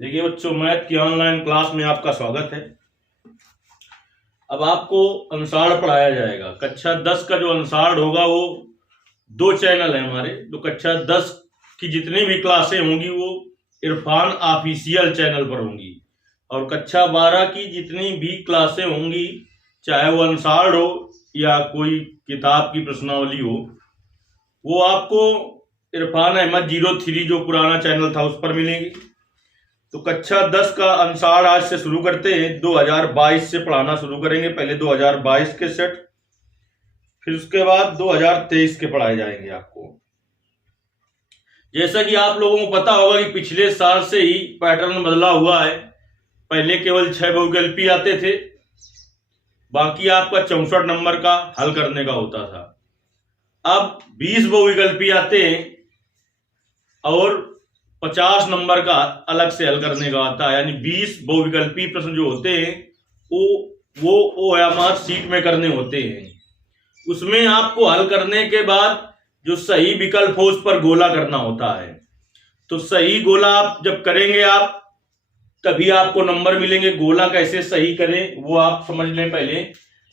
देखिए बच्चों, मैथ की ऑनलाइन क्लास में आपका स्वागत है। अब आपको अनुसार पढ़ाया जाएगा। कक्षा 10 का जो अनुसार होगा वो दो चैनल है हमारे। तो कक्षा 10 की जितनी भी क्लासें होंगी वो इरफान ऑफिशियल चैनल पर होंगी, और कक्षा 12 की जितनी भी क्लासें होंगी, चाहे वो अनुसार हो या कोई किताब की प्रश्नावली हो, वो आपको इरफान अहमद 03 जो पुराना चैनल था उस पर मिलेंगी। तो कक्षा 10 का अनुसार आज से शुरू करते हैं। 2022 से पढ़ाना शुरू करेंगे। पहले 2022 के सेट, फिर उसके बाद 2023 के पढ़ाए जाएंगे आपको। जैसा कि आप लोगों को पता होगा कि पिछले साल से ही पैटर्न बदला हुआ है। पहले केवल 6 बहुविकल्पी आते थे, बाकी आपका 64 नंबर का हल करने का होता था। अब 20 बहुविकल्पी आते हैं और 50 नंबर का अलग से हल करने का आता है। यानी 20 बहुविकल्पी प्रश्न जो होते हैं वो OMR सीट में करने होते हैं। उसमें आपको हल करने के बाद जो सही विकल्प हो उस पर गोला करना होता है। तो सही गोला आप जब करेंगे आप तभी आपको नंबर मिलेंगे। गोला कैसे सही करें वो आप समझ लें। पहले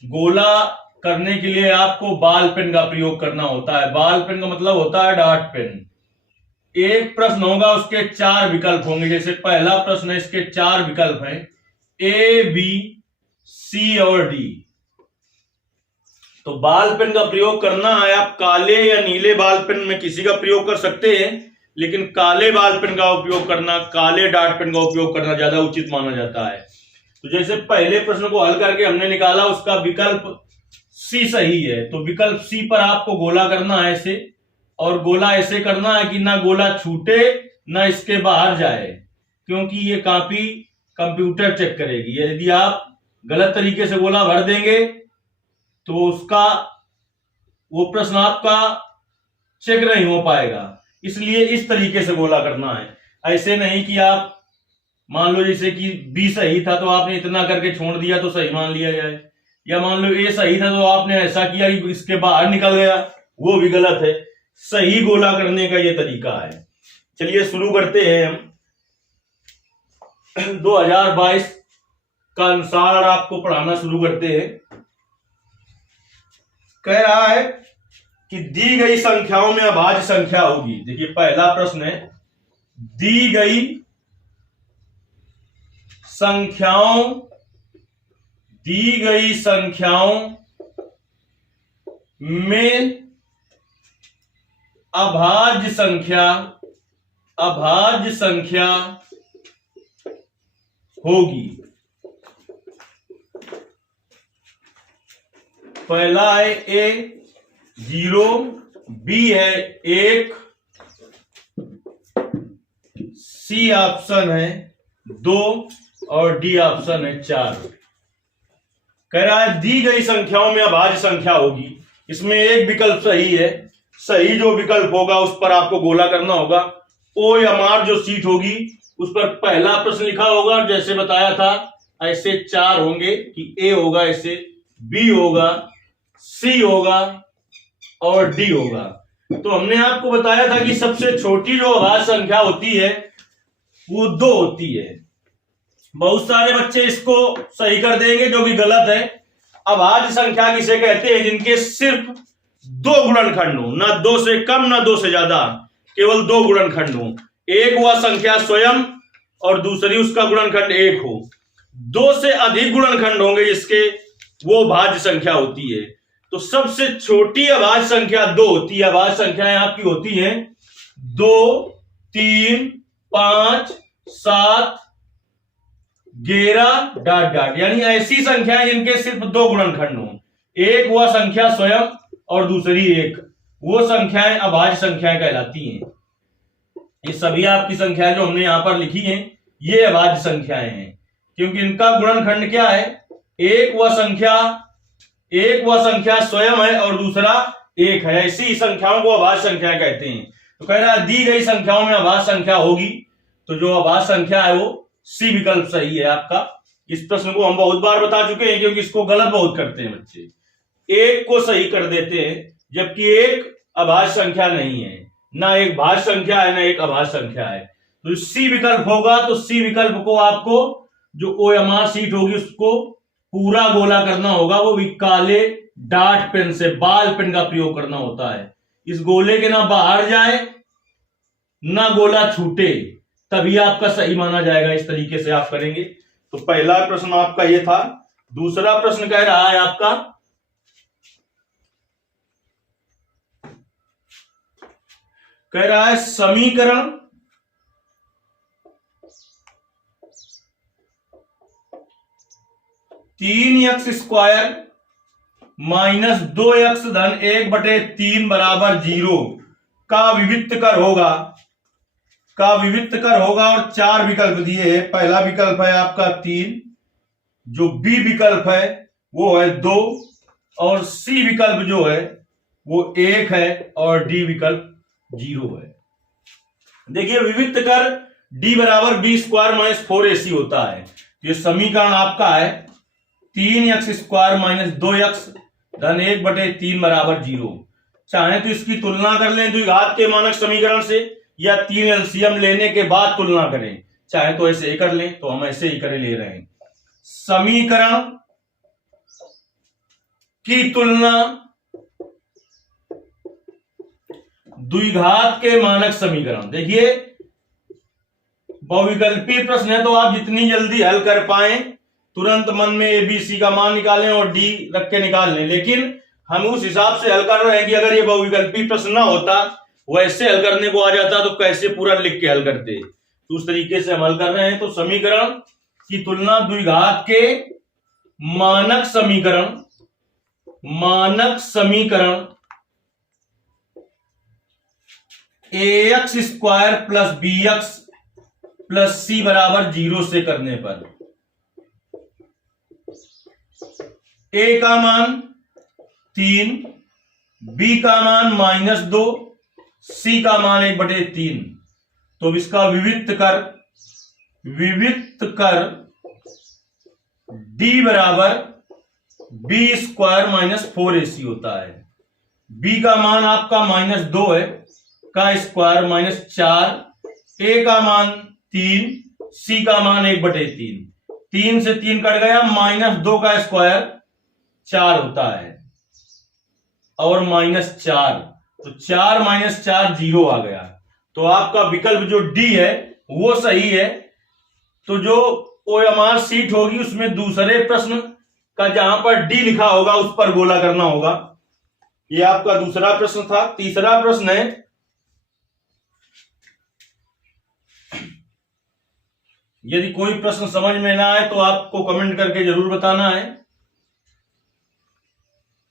गोला करने के लिए आपको बॉल पेन का प्रयोग करना होता है। बॉल पेन का मतलब होता है डॉट पेन। एक प्रश्न होगा, उसके 4 विकल्प होंगे। जैसे पहला प्रश्न है, इसके 4 विकल्प हैं, A, B, C और D। तो बॉल पेन का प्रयोग करना है। आप काले या नीले बॉल पेन में किसी का प्रयोग कर सकते हैं, लेकिन काले बॉल पेन का उपयोग करना, काले डॉट पेन का उपयोग करना ज्यादा उचित माना जाता है। तो जैसे पहले प्रश्न को हल करके हमने निकाला उसका विकल्प C सही है, तो विकल्प C पर आपको गोला करना है ऐसे, और गोला ऐसे करना है कि ना गोला छूटे ना इसके बाहर जाए, क्योंकि ये कॉपी कंप्यूटर चेक करेगी। यदि आप गलत तरीके से गोला भर देंगे तो उसका वो प्रश्न आपका चेक नहीं हो पाएगा। इसलिए इस तरीके से गोला करना है। ऐसे नहीं कि आप मान लो जैसे कि B सही था तो आपने इतना करके छोड़ दिया तो सही मान लिया जाए, या मान लो A सही था तो आपने ऐसा किया कि इसके बाहर निकल गया, वो भी गलत है। सही गोला करने का ये तरीका है। चलिए शुरू करते हैं हम। 2022 का अनुसार आपको पढ़ाना शुरू करते हैं। कह रहा है कि दी गई संख्याओं में अभाज्य संख्या होगी। देखिए पहला प्रश्न है, दी गई संख्याओं में अभाज्य संख्या होगी। पहला है A 0, B है 1, C ऑप्शन है 2 और D ऑप्शन है 4। कह रहा है दी गई संख्याओं में अभाज्य संख्या होगी। इसमें एक विकल्प सही है। सही जो विकल्प होगा उस पर आपको गोला करना होगा। OMR जो सीट होगी उस पर पहला प्रश्न लिखा होगा, जैसे बताया था ऐसे 4 होंगे कि A होगा, ऐसे B होगा, C होगा और D होगा। तो हमने आपको बताया था कि सबसे छोटी जो अभाज्य संख्या होती है वो 2 होती है। बहुत सारे बच्चे इसको सही कर देंगे जो कि गलत है। अभाज्य संख्या किसे कहते हैं? जिनके सिर्फ 2 गुणनखंड हो, ना 2 से कम ना 2 से ज्यादा, केवल 2 गुणनखंड हो। एक वह संख्या स्वयं और दूसरी उसका गुणनखंड 1 हो। 2 से अधिक गुणनखंड होंगे जिसके, वो भाज्य संख्या होती है। तो सबसे छोटी अभाज्य संख्या 2 होती है। अभाज्य संख्याएं आपकी होती हैं 2, 3, 5, 7, 11 डॉट डॉट, यानी ऐसी संख्याएं जिनके सिर्फ 2 गुणनखंड हो। एक वह संख्या स्वयं और दूसरी 1, वो संख्याएं अभाज्य संख्याएं कहलाती हैं। ये सभी आपकी संख्याएं जो हमने यहां पर लिखी हैं ये अभाज्य संख्याएं हैं, क्योंकि इनका गुणनखंड क्या है? एक वह संख्या स्वयं है और दूसरा 1 है। ऐसी संख्याओं को अभाज्य संख्या कहते हैं। तो कह रहा है दी गई संख्याओं में अभाज्य संख्या होगी, तो जो अभाज्य संख्या है वो C विकल्प सही है आपका। इस प्रश्न को हम बहुत बार बता चुके हैं, क्योंकि इसको गलत बहुत करते हैं बच्चे। 1 को सही कर देते हैं, जबकि 1 अभाज्य संख्या नहीं है। ना एक भाज्य संख्या है ना एक अभाज्य संख्या है। तो सी विकल्प होगा, तो सी विकल्प को आपको जो OMR शीट होगी उसको पूरा गोला करना होगा, वो भी काले डार्ट पेन से, बाल पेन का प्रयोग करना होता है। इस गोले के ना बाहर जाए ना गोला छूटे, तभी आपका सही माना जाएगा। इस तरीके से आप करेंगे। तो पहला प्रश्न आपका ये था। दूसरा प्रश्न कह रहा है आपका, कह रहा है समीकरण 3x² माइनस 2x धन 1/3 बराबर 0 का विवित्त कर होगा, और 4 विकल्प दिए हैं। पहला विकल्प है आपका 3, जो बी विकल्प है वो है 2, और सी विकल्प जो है वो 1 है, और डी विकल्प 0 है। देखिए विवित्त कर d बराबर b² माइनस 4ac होता है। ये समीकरण आपका है 3x² माइनस 2x धन 1/3 बराबर 0। चाहे तो इसकी तुलना कर लें द्विघात के मानक समीकरण से, या 3 एलसीएम लेने के बाद तुलना करें। चाहे तो ऐसे ही कर लें, तो हम ऐसे ही करे ले रहे हैं। समीकरण की तुलना द्विघात के मानक समीकरण। देखिए बहुविकल्पीय प्रश्न है, तो आप जितनी जल्दी हल कर पाए तुरंत मन में ABC का मान निकालें और D रख के निकाल लें। लेकिन हम उस हिसाब से हल कर रहे हैं कि अगर ये बहुविकल्पीय प्रश्न ना होता, वैसे हल करने को आ जाता, तो कैसे पूरा लिख के हल करते। तो उस तरीके से हम हल कर रहे हैं। तो समीकरण की तुलना द्विघात के मानक समीकरण ax² plus bx plus c बराबर 0 से करने पर a का मान 3, b का मान -2, c का मान 1/3। तो इसका विवित्त कर d बराबर b² माइनस 4ac होता है। b का मान आपका -2 है, का स्क्वायर -4, a का मान 3, c का मान 1/3। 3 से 3 कट गया, -2 का स्क्वायर 4 होता है, और -4, तो 4 - 4 0 आ गया। तो आपका विकल्प जो डी है वो सही है। तो जो OMR शीट होगी उसमें दूसरे प्रश्न का जहां पर डी लिखा होगा उस पर गोला करना होगा। ये आपका दूसरा प्रश्न था। तीसरा प्रश्न है, यदि कोई प्रश्न समझ में ना आए तो आपको कमेंट करके जरूर बताना है।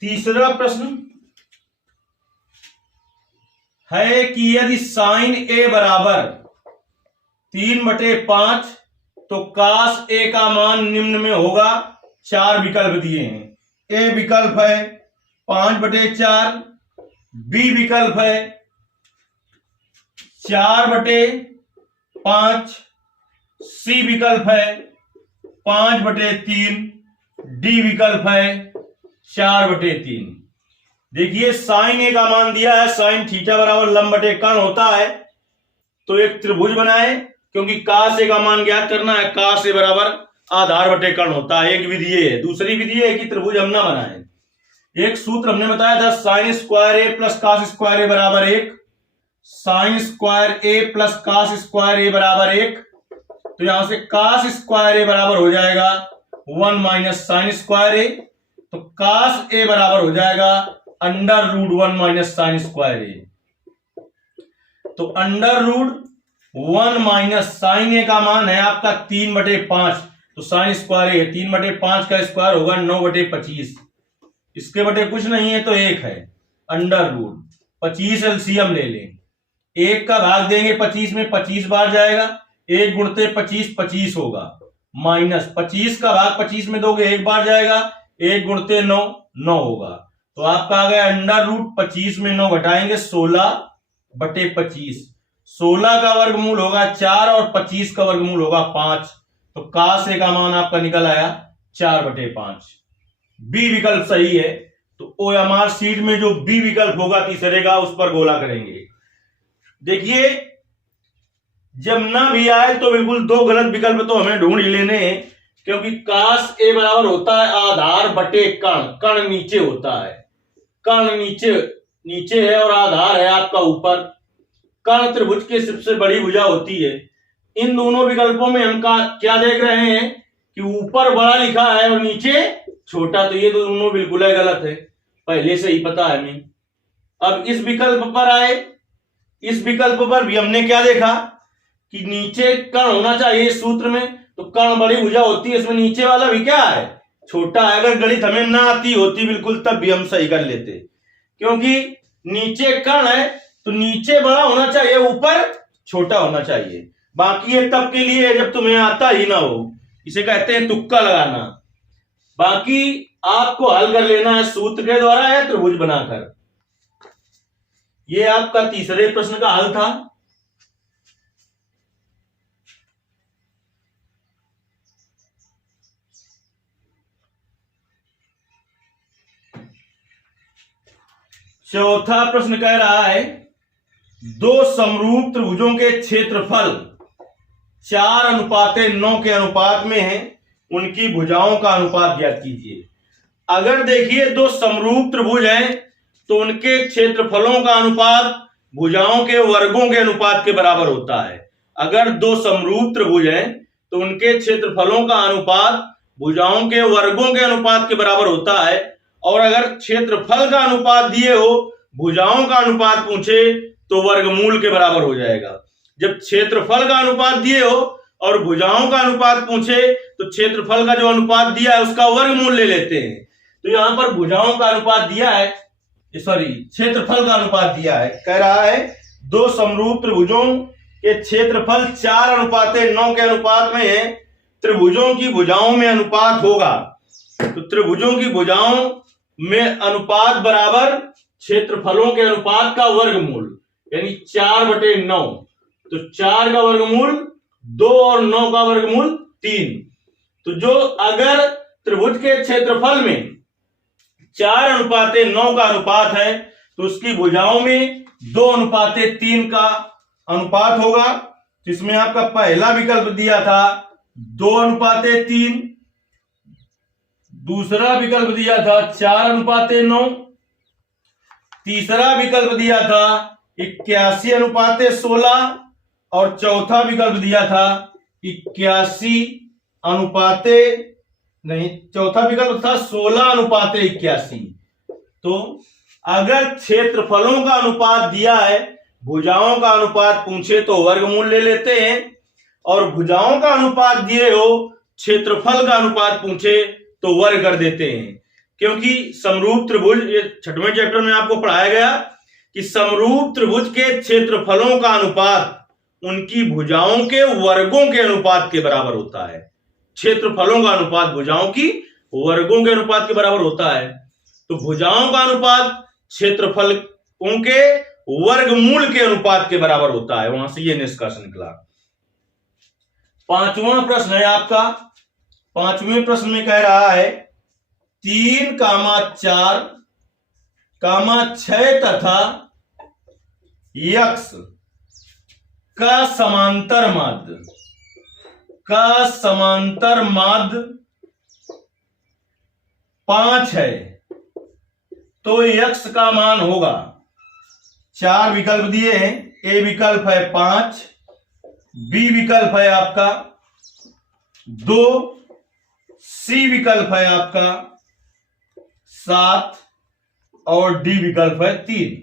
तीसरा प्रश्न है कि यदि sin a बराबर 3/5 तो cos a का मान निम्न में होगा। 4 विकल्प दिए हैं। a विकल्प है 5/4, b विकल्प है 4/5, c विकल्प है 5/3, d विकल्प है 4/3। देखिए sin a का मान दिया है, sin थीटा बराबर लंब बटे कर्ण होता है। तो एक त्रिभुज बनाए, क्योंकि cos a का मान ज्ञात करना है। cos a बराबर आधार बटे कर्ण होता है। एक विधि है। दूसरी विधि है कि त्रिभुज हम ना बनाए। एक सूत्र हमने बताया था, sin square a plus cos square a बराबर 1, sin square a plus cos square a बराबर 1। तो यहां से cos स्क्वायर a बराबर हो जाएगा 1 माइनस sin स्क्वायर a। तो cos a बराबर हो जाएगा √1 माइनस साइन स्क्वायर a। तो √1 माइनस साइन a का मान है आपका 3/5। तो साइन स्क्वायर a 3/5 का स्क्वायर होगा 9/25। इसके बटे कुछ नहीं है तो 1 है। √25 एलसीएम ले लें। 1 का भाग देंगे 25 में, 25 बार जाएगा। 1 गुणते 25 25 होगा। माइनस 25 का भाग 25 में दोगे 1 बार जाएगा। 1 गुणते 9 9 होगा। तो आपका आ गया √25 में 9 घटाएंगे 16/25। 16 का वर्गमूल होगा 4 और 25 का वर्गमूल होगा 5। तो cos a का मान आपका निकल आया 4/5। बी विकल्प सही है। तो OMR शीट में जो बी विकल्प होगा तीसरे का, उस पर गोला करेंगे। देखिए जब ना भी आए तो बिल्कुल दो गलत विकल्प तो हमें ढूंढ ही लेने हैं, क्योंकि काश ए बराबर होता है आधार बटे कर्ण। कर्ण नीचे होता है, कर्ण नीचे नीचे है और आधार है आपका ऊपर। कर्ण त्रिभुज की सबसे बड़ी भुजा होती है। इन दोनों विकल्पों में हम क्या देख रहे हैं कि ऊपर बड़ा लिखा है और नीचे छोटा, तो ये तो दोनों बिल्कुल ही गलत है, पहले से ही पता है हमें। अब इस विकल्प पर आए, इस विकल्प पर भी हमने क्या देखा कि नीचे कर्ण होना चाहिए इस सूत्र में, तो कर्ण बड़ी भुजा होती है, इसमें नीचे वाला भी क्या है, छोटा है। अगर गणित हमें ना आती होती बिल्कुल तब भी हम सही कर लेते, क्योंकि नीचे कर्ण है तो नीचे बड़ा होना चाहिए, ऊपर छोटा होना चाहिए। बाकी ये तब के लिए जब तुम्हें आता ही ना हो, इसे कहते हैं तुक्का लगाना। बाकी आपको हल कर लेना है सूत्र के द्वारा या त्रिभुज बनाकर। ये आपका तीसरे प्रश्न का हल था। चौथा प्रश्न कह रहा है दो समरूप त्रिभुजों के क्षेत्रफल 4:9 के अनुपात में है, उनकी भुजाओं का अनुपात ज्ञात कीजिए। अगर देखिए दो समरूप त्रिभुज हैं तो उनके क्षेत्रफलों का अनुपात भुजाओं के वर्गों के अनुपात के बराबर होता है। अगर दो समरूप त्रिभुज हैं तो उनके क्षेत्रफलों का अनुपात भुजाओं के वर्गों के अनुपात के बराबर होता है। और अगर क्षेत्रफल का अनुपात दिए हो, भुजाओं का अनुपात पूछे तो वर्गमूल के बराबर हो जाएगा। जब क्षेत्रफल का अनुपात दिए हो और भुजाओं का अनुपात पूछे तो क्षेत्रफल का जो अनुपात दिया है उसका वर्गमूल ले लेते हैं। तो यहां पर भुजाओं का अनुपात दिया है, सॉरी क्षेत्रफल का अनुपात दिया है। कह रहा है दो समरूप त्रिभुजों के क्षेत्रफल 4:9 के अनुपात में है, त्रिभुजों की भुजाओं में अनुपात होगा। तो त्रिभुजों की भुजाओं में अनुपात बराबर क्षेत्रफलों के अनुपात का वर्गमूल, यानी 4/9। तो 4 का वर्गमूल 2 और 9 का वर्गमूल 3। तो जो अगर त्रिभुज के क्षेत्रफल में 4:9 का अनुपात है तो उसकी भुजाओं में 2:3 का अनुपात होगा। जिसमें आपका पहला विकल्प दिया था 2:3, दूसरा विकल्प दिया था 4:9, तीसरा विकल्प दिया था 81:16 और चौथा विकल्प दिया था 16:81। तो अगर क्षेत्रफलों का अनुपात दिया है, भुजाओं का अनुपात पूछे तो वर्गमूल ले लेते हैं, और भुजाओं का अनुपात दिए हो, क्षेत्रफल का अनुपात पूछे तो वर्ग कर देते हैं। क्योंकि समरूप त्रिभुज, ये 6वें चैप्टर में आपको पढ़ाया गया कि समरूप त्रिभुज के क्षेत्रफलों का अनुपात उनकी भुजाओं के वर्गों के अनुपात के बराबर होता है। क्षेत्रफलों का अनुपात भुजाओं की वर्गों के अनुपात के बराबर होता है। तो भुजाओं का अनुपात क्षेत्रफलों के वर्गमूल के अनुपात के बराबर होता है। वहां से ये निष्कर्ष निकला। 5वां प्रश्न है आपका। 5वें प्रश्न में कह रहा है 3, 4, 6 तथा x का समांतर माध्य 5 है तो x का मान होगा। 4 विकल्प दिए हैं। ए विकल्प है 5, बी विकल्प है आपका 2, सी विकल्प है आपका 7 और डी विकल्प है 3।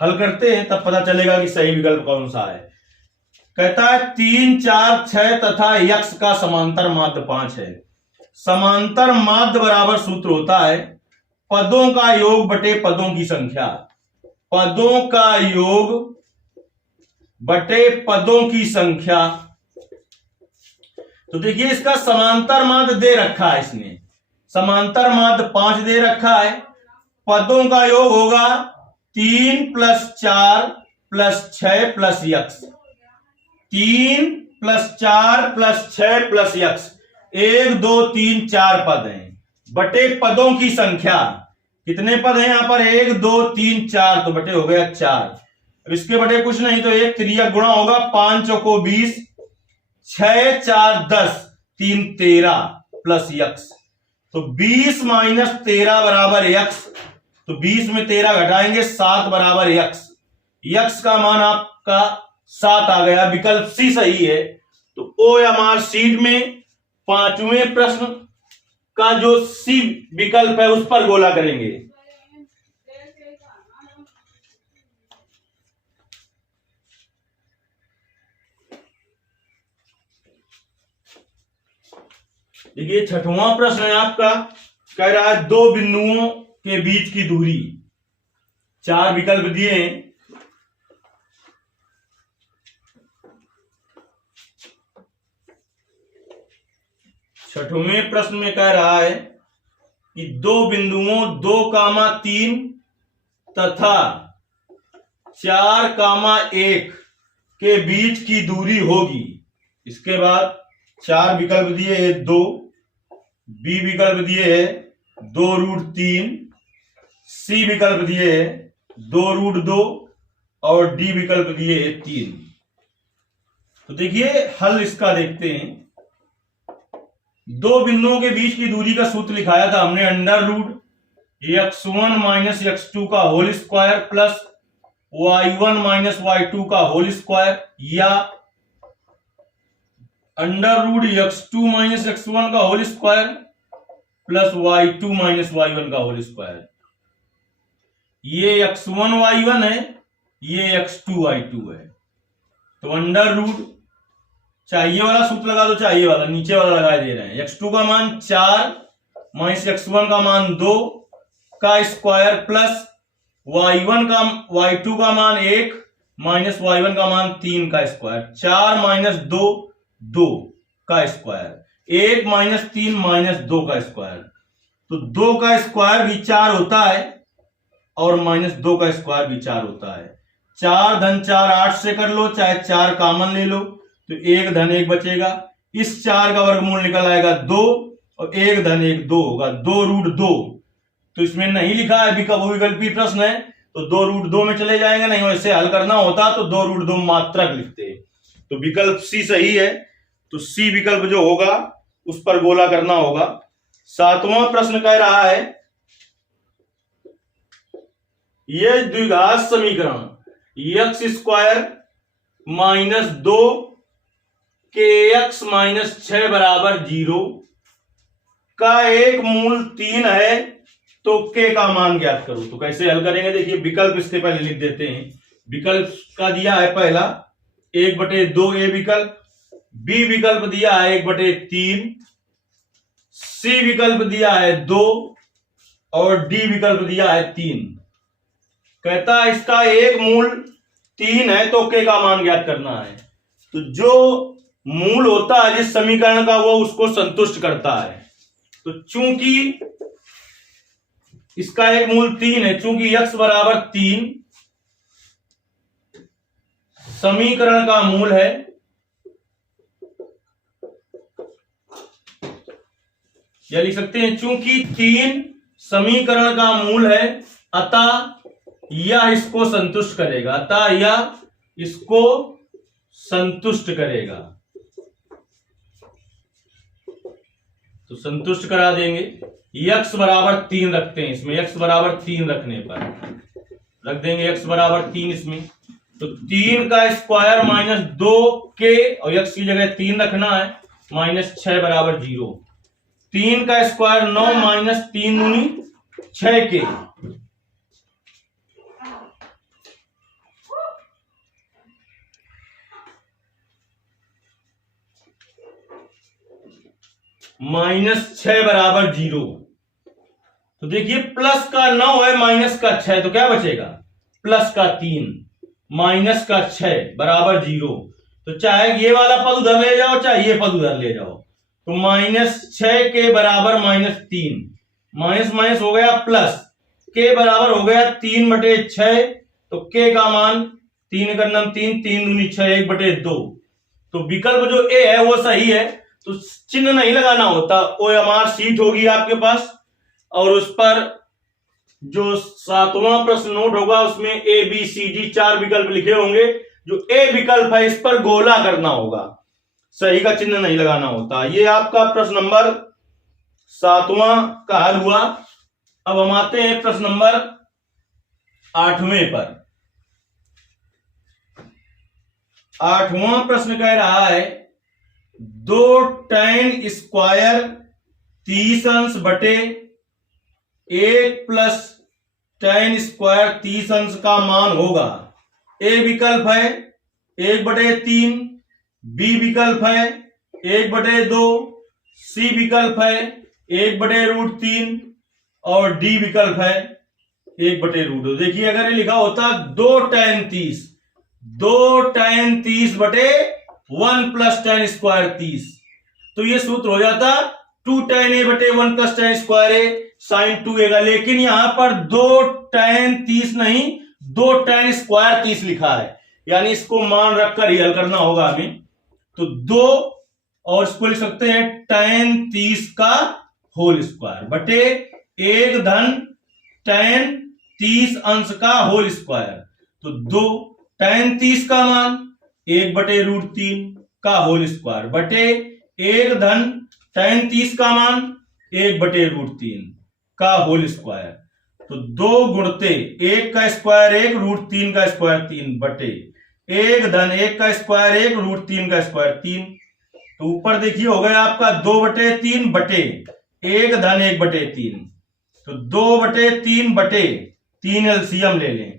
हल करते हैं तब पता चलेगा कि सही विकल्प कौन सा है। कहता है 3, 4, 6 तथा x का समांतर माध्य 5 है। समांतर माध्य बराबर सूत्र होता है पदों का योग बटे पदों की संख्या। पदों का योग बटे पदों की संख्या। तो देखिए इसका समांतर माध्य दे रखा है, इसने समांतर माध्य 5 दे रखा है। पदों का योग होगा 3 + 4 + 6 + x। 3 + 4 + 6 + x 1, 2, 3, 4 पद हैं बटे पदों की संख्या। कितने पद हैं यहां पर? 1, 2, 3, 4, तो बटे हो गया 4। इसके बटे कुछ नहीं तो 1 3 गुणा होगा, 5 चौको 20, 6 4 10, 3 13 प्लस यक्स। तो 20 माइनस 13 बराबर यक्स। तो 20 में 13 घटाएंगे, 7 बराबर यक्स। यक्स का मान आपका 7 आ गया, विकल्प सी सही है। तो OMR शीट में 5वें प्रश्न का जो सी विकल्प है उस पर गोला करेंगे। देखिए 6वां प्रश्न है आपका, कह रहा है 2 बिंदुओं के बीच की दूरी। 4 विकल्प दिए हैं। छठवें प्रश्न में कह रहा है कि 2 बिंदुओं 2,3 तथा 4,1 के बीच की दूरी होगी। इसके बाद 4 विकल्प दिए हैं, 2 बी विकल्प दिए है 2√3, सी विकल्प दिए है 2√2 और डी विकल्प दिए है 3। तो देखिए हल इसका देखते हैं। 2 बिंदुओं के बीच की दूरी का सूत्र लिखाया था हमने, √x1 माइनस x2 का whole square plus y1 minus y2 का होल स्क्वायर, या √x2 माइनस x1 का whole square plus y2 minus y1 का होल स्क्वायर। ये x1 y1 है, ये x2 y2 है। तो √, चाहिए वाला सूत्र लगा दो, चाहिए वाला नीचे वाला लगा दे रहे हैं। x2 का मान 4 माइनस x1 का मान 2 का स्क्वायर प्लस y2 का मान 1 माइनस y1 का मान 3 का स्क्वायर, 4 माइनस 2 2 का स्क्वायर, 1 माइनस 3 माइनस 2 का स्क्वायर। तो 2 का स्क्वायर भी 4 होता है और माइनस 2 का स्क्वायर भी 4 होता है। 4 धन 4 8 से कर लो, चाहे 4 कॉमन ले लो तो 1 धन 1 बचेगा। इस 4 का वर्गमूल निकल आएगा 2 और 1 धन 1 2 होगा, 2√2। तो इसमें नहीं लिखा है विकल्पी प्रश्न है तो 2√2 में चले जाएंगे, नहीं वैसे हल करना होता तो 2√2 मात्रक लिखते। तो विकल्प सी सही है। तो सी विकल्प जो होगा उस पर गोला करना होगा। 7वां प्रश्न कह रहा है यह द्विघात समीकरण x² माइनस 2 kx माइनस 6 बराबर 0 का एक मूल 3 है तो k का मान ज्ञात करो। तो कैसे हल करेंगे, देखिए विकल्प इसके पहले लिख देते हैं। विकल्प का दिया है पहला 1/2 ए विकल्प, बी विकल्प दिया है 1/3, सी विकल्प दिया है 2 और डी विकल्प दिया है 3। कहता है इसका एक मूल 3 है तो k का मान ज्ञात करना है। तो जो मूल होता है जिस समीकरण का वो उसको संतुष्ट करता है। तो चूंकि इसका एक मूल 3 है, चूंकि x बराबर 3 समीकरण का मूल है, या लिख सकते हैं चूंकि 3 समीकरण का मूल है अतः यह इसको संतुष्ट करेगा, अतः यह इसको संतुष्ट करेगा। तो संतुष्ट करा देंगे। x बराबर 3 रखते हैं इसमें, x बराबर 3 रखने पर रख देंगे x बराबर 3 इसमें। तो 3 का स्क्वायर माइनस 2k और x की जगह 3 रखना है, माइनस 6 बराबर 0। 3 का स्क्वायर 9 माइनस 3 दूनी 6k, माइनस 6 बराबर 0। तो देखिए प्लस का 9 है माइनस का 6, तो क्या बचेगा प्लस का 3 माइनस का 6 बराबर 0। तो चाहे ये वाला पद उधर ले जाओ चाहे ये पद उधर ले जाओ, तो माइनस 6 के बराबर माइनस 3, माइनस माइनस हो गया प्लस, के बराबर हो गया 3/6। तो के का मान 3 का 3 3 दूनी 6 1/2। तो विकल्प जो ए है वो सही है। तो चिन्ह नहीं लगाना होता, OMR शीट होगी आपके पास और उस पर जो 7वां प्रश्न नोट होगा उसमें ए बी सी डी 4 विकल्प लिखे होंगे। जो ए विकल्प है इस पर गोला करना होगा, सही का चिन्ह नहीं लगाना होता। ये आपका प्रश्न नंबर 7वां का हल हुआ। अब हम आते हैं प्रश्न नंबर 8वें पर। 8वां प्रश्न कह रहा है 2 tan स्क्वायर 30 अंश बटे 1 प्लस tan स्क्वायर 30 अंश का मान होगा। ए विकल्प है 1/3, बी विकल्प है 1/2, सी विकल्प है 1/√3 और डी विकल्प है 1/√2। देखिए अगर ये लिखा होता 2 tan 30 बटे 1 प्लस tan स्क्वायर 30, तो ये सूत्र हो जाता 2 tan a बटे 1 plus tan square a sine 2a का। लेकिन यहां पर 2 tan 30 नहीं 2 tan स्क्वायर 30 लिखा है, यानी इसको मान रखकर ही हल करना होगा हमें। तो 2 और इसको लिख सकते हैं tan 30 का होल स्क्वायर बटे 1 धन tan 30 अंश का होल स्क्वायर। तो 2 tan 30 का मान 1/√3 का होल स्क्वायर बटे 1 धन tan 30 का मान 1/√3 का होल स्क्वायर। तो 2 गुणते 1 का स्क्वायर 1, √3 का स्क्वायर 3 बटे 1 धन 1 का स्क्वायर 1, √3 का स्क्वायर 3। तो ऊपर देखिए हो गया आपका 2/3 बटे 1 धन 1/3। तो 2/3 बटे 3 एलसीएम ले लें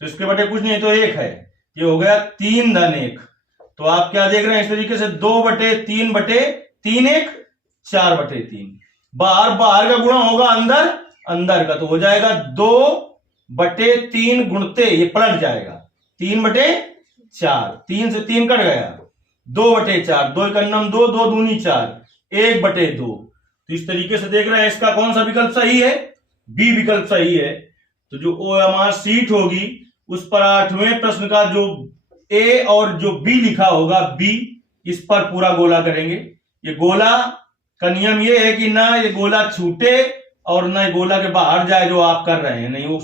तो इसके बटे कुछ नहीं तो 1 है, ये हो गया 3 धन 1। तो आप क्या देख रहे हैं इस तरीके से 2/3 बटे 3 1 4/3। बाहर का गुणा होगा अंदर का, तो हो जाएगा 2/3 गुणते ये पलट जाएगा 3/4, 3 से 3 कट गया 2/4, 2 का नम 2, 2 दूनी 4, 1/2। तो इस तरीके से देख रहे हैं इसका कौन सा विकल्प सही है, बी विकल्प सही है। तो जो हमारी सीट होगी उस पर 8वें प्रश्न का जो ए और जो बी लिखा होगा बी, इस पर पूरा गोला करेंगे। ये गोला का नियम ये है कि ना ये गोला छूटे और ना ये गोला के बाहर जाए जो आप कर रहे हैं, नहीं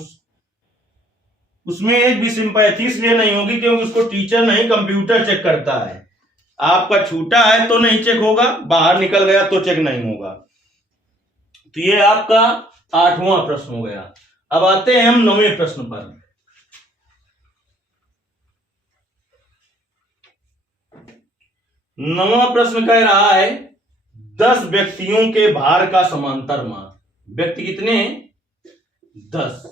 उसमें एक भी सिंपैथी इसलिए नहीं होगी क्योंकि उसको टीचर नहीं कंप्यूटर चेक करता है। आपका छूटा है तो नहीं चेक होगा, बाहर निकल गया तो चेक नहीं होगा। तो ये आपका 8वां प्रश्न हो गया। अब आते हैं हम 9वें प्रश्न पर। 9वां प्रश्न कह रहा है 10 व्यक्तियों के भार का समांतर माप। व्यक्ति कितने हैं 10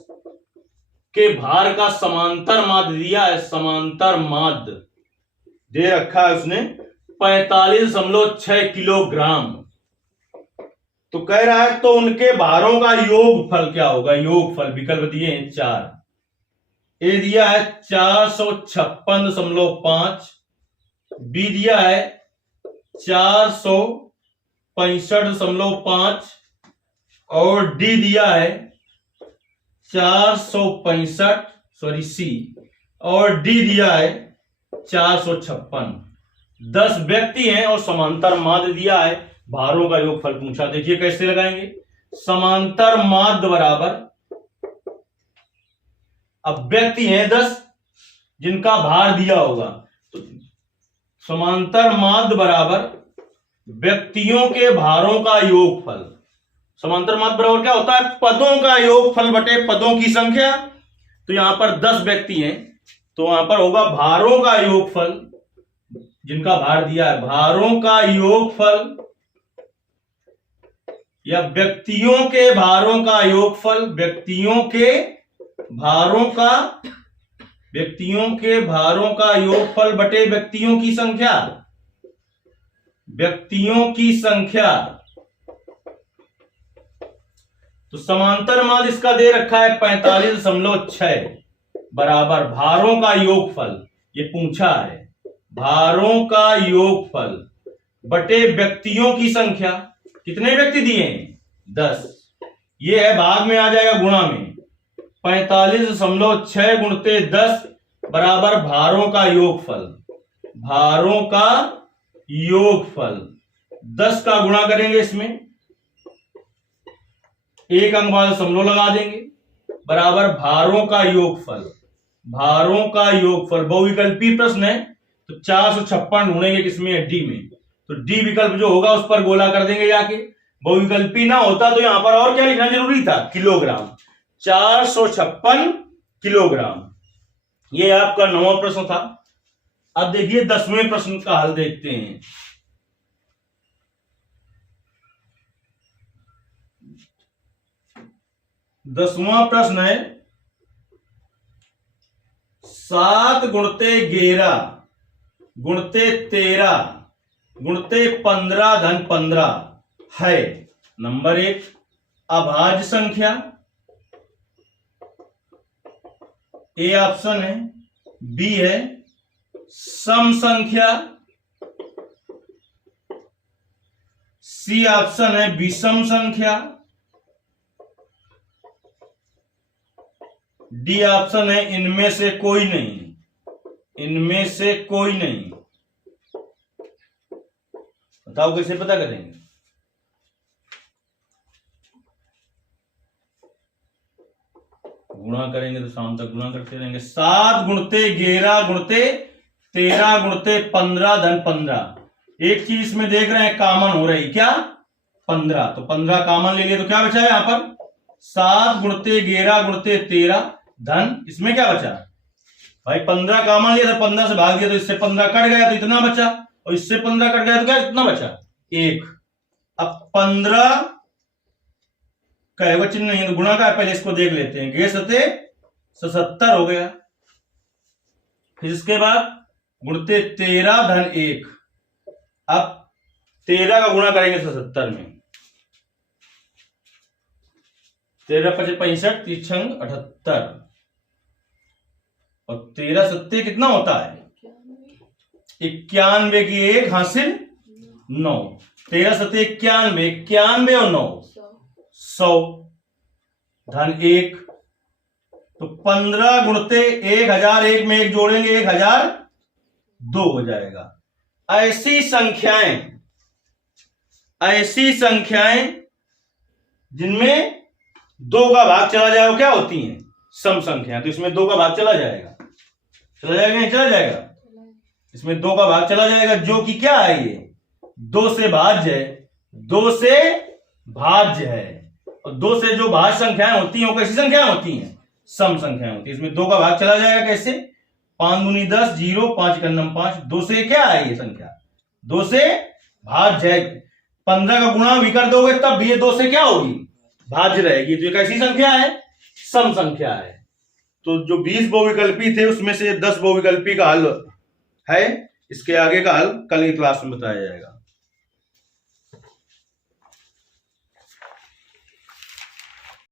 के भार का समांतर माध्य दिया है, समांतर माध्य दे रखा है उसने 45.6 किलोग्राम। तो कह रहा है तो उनके भारों का योगफल क्या होगा। योगफल विकल्प दिए हैं 4। ए दिया है 456.5, बी दिया है 465.5 और डी दिया है 465, सॉरी सी, और डी दिया है 456। 10 व्यक्ति हैं और समांतर माध्य दिया है, भारों का योगफल पूछा। देखिए कैसे लगाएंगे। समांतर माध्य बराबर, अब व्यक्ति हैं 10 जिनका भार दिया होगा, तो समांतर माध्य बराबर व्यक्तियों के भारों का योगफल। समांतर माध्य बराबर क्या होता है, पदों का योगफल बटे पदों की संख्या। तो यहां पर 10 व्यक्ति हैं तो वहां पर होगा भारों का योगफल, जिनका भार दिया है भारों का योगफल, या व्यक्तियों के भारों का योगफल, व्यक्तियों के भारों का योगफल बटे व्यक्तियों की संख्या, व्यक्तियों की संख्या। तो समांतर माध्य इसका दे रखा है 45.6 बराबर भारों का योगफल, ये पूछा है भारों का योगफल बटे व्यक्तियों की संख्या। कितने व्यक्ति दिए हैं 10, ये है भाग में आ जाएगा गुणा में 45.6 गुणते 10 बराबर भारों का योगफल, भारों का योगफल 10 का गुणा करेंगे, इसमें एक अंक बाद दशमलव लगा देंगे बराबर भारों का योगफल। भारों का योगफल बहुविकल्पी प्रश्न है तो 456 ढूंढेंगे किसमें, डी में। तो डी विकल्प जो होगा उस पर गोला कर देंगे जाके। बहुविकल्पी ना होता तो यहां पर और क्या लिखना जरूरी था, किलोग्राम। 456 किलोग्राम। ये आपका 9वां प्रश्न था। अब देखिए 10वें प्रश्न का हल देखते हैं। 10वां प्रश्न है 7 गुणते 11 गुणते 13 गुणते 15 धन 15 है। नंबर 1 अभाज्य संख्या, ए ऑप्शन है। बी है सम संख्या, सी ऑप्शन है विषम संख्या, डी ऑप्शन है इनमें से कोई नहीं। इनमें से कोई नहीं। बताओ कैसे पता करेंगे। गुणा करेंगे तो शाम तक गुणा करते रहेंगे। 7 गुणते 11 गुणते 13 गुणते 15 धन 15। एक चीज इसमें देख रहे हैं कॉमन हो रही, क्या 15। तो 15 कॉमन ले लिए तो क्या बचा है यहां पर 7 गुणते 11 गुणते 13 धन, इसमें क्या बचा भाई 15 कॉमन लिया था, 15 से भाग दिया तो इससे 15 कट गया तो इतना बचा, और इससे 15 कट गया तो क्या इतना बचा 1। अब 15 का चिन्ह नहीं है तो गुणा का है, पहले इसको देख लेते हैं। गे सते 77 हो गया। फिर इसके बाद गुणते 13 धन 1। अब 13 का गुणा करेंगे 77 में। 13 × 5 = 65 3 × 6 = 78 और 13 सत्ते कितना होता है 91 की 1 हासिल 9। 13 सत्ते 91, 91 और 9 100 धन 1। तो 15 गुणते 1000, 1 में 1 जोड़ेंगे 1002 हो जाएगा। ऐसी संख्याएं जिनमें 2 का भाग चला जाए वो क्या होती हैं सम संख्या। तो इसमें 2 का भाग चला जाएगा, नहीं चला जाएगा। इसमें 2 का भाग चला जाएगा जो कि क्या है ये 2 से भाज्य है। 2 से भाज्य है और 2 से जो भाज्य संख्याएं होती हैं वो कैसी संख्याएं होती हैं सम संख्याएं होती है। इसमें 2 का भाग चला जाएगा कैसे 5 दूनी 10 0 5 × 9 5। 2 से क्या है ये संख्या 2 से भाज्य है। 15 का गुणा भी कर दोगे तब भी ये 2 से क्या होगी भाज्य रहेगी। तो ये कैसी संख्या है सम संख्या है। तो जो 20 बहुविकल्पी थे उसमें से 10 बहुविकल्पी का हल है। इसके आगे का हल कल की क्लास में बताया जाएगा।